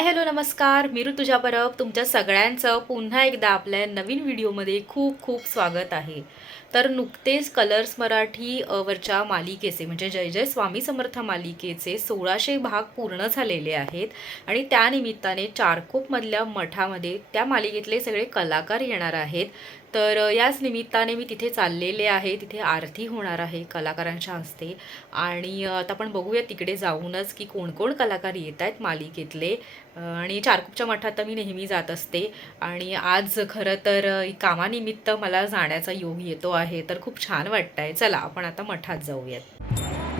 Hi hello नमस्कार. मी ऋतुजा परब. तुमच्या सगळ्यांचं पुन्हा एकदा आपल्या नवीन व्हिडिओमध्ये खूप खूप स्वागत आहे. तर नुकतेच कलर्स मराठी वरच्या मालिकेचे म्हणजे जय जय स्वामी समर्थ मालिकेचे सोळाशे भाग पूर्ण झालेले आहेत. आणि त्यानिमित्ताने चारकोपमधल्या मठामध्ये त्या मालिकेतले सगळे कलाकार येणार आहेत. तर याच निमित्ताने मी तिथे चाललेले आहे. तिथे आरती होणार आहे कलाकारांच्या हस्ते. आणि आता आपण बघूया तिकडे जाऊनच की कोण कोण कलाकार येत आहेत मालिकेतले. आणि चारकूपच्या मठात तर मी नेहमी जात असते. आणि आज खरं तर कामानिमित्त मला जाण्याचा योग येतो आहे. तर खूप छान वाटतं आहे चला आपण आता मठात जाऊयात.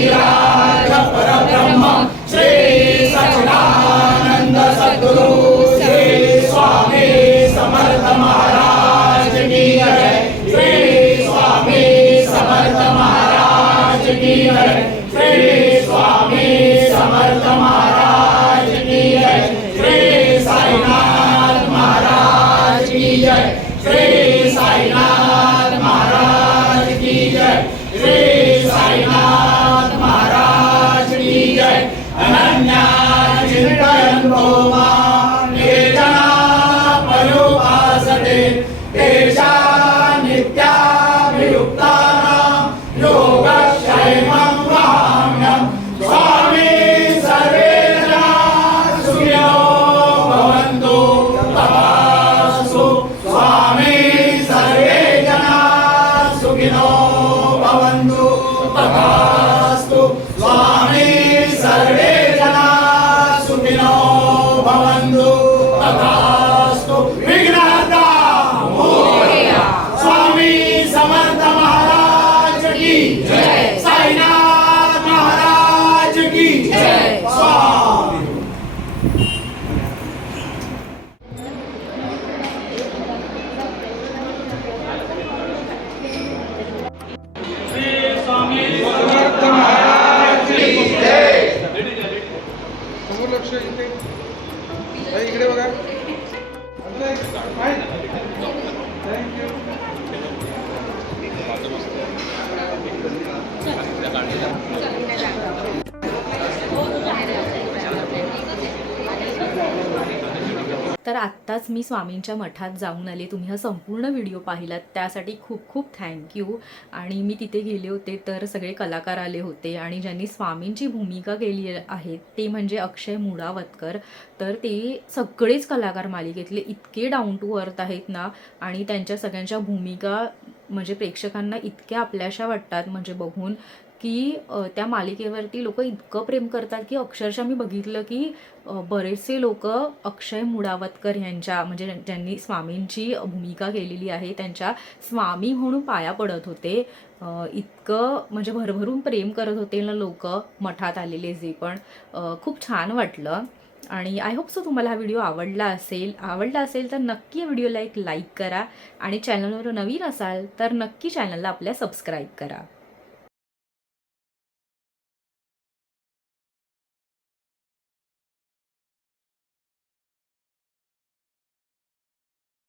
Yeah. की జై आत्ताच मी स्वामींच्या मठात जाऊन आले. तुम्ही हा संपूर्ण व्हिडिओ पाहिलात. त्यासाठी खूप खूप थँक्यू आणि मी तिथे गेले होते तर सगळे कलाकार आले होते. आणि ज्यांनी स्वामींची भूमिका केली आहे ते म्हणजे अक्षय मुडावतकर तर ते सगळेच कलाकार मालिकेतले इतके डाऊन टू अर्थ आहेत ना. आणि त्यांच्या सगळ्यांच्या भूमिका म्हणजे प्रेक्षकांना इतक्या आपल्याशा वाटतात. म्हणजे बघून की त्या मालिकेवरती लोक इतकं प्रेम करतात की अक्षरशः मी बघितलं की बरेचसे लोक अक्षय मुडावतकर यांच्या म्हणजे ज्यांनी स्वामींची भूमिका केलेली आहे त्यांच्या स्वामी म्हणून पाया पडत होते. इतकं म्हणजे भरभरून प्रेम करत होते ना लोक मठात आलेले जे पण. खूप छान वाटलं. आणि आय होप सो तुम्हाला हा व्हिडिओ आवडला असेल. आवडला असेल तर नक्की व्हिडिओला एक लाईक करा. आणि चॅनलवर नवीन असाल तर नक्की चॅनलला आपल्या सबस्क्राईब करा.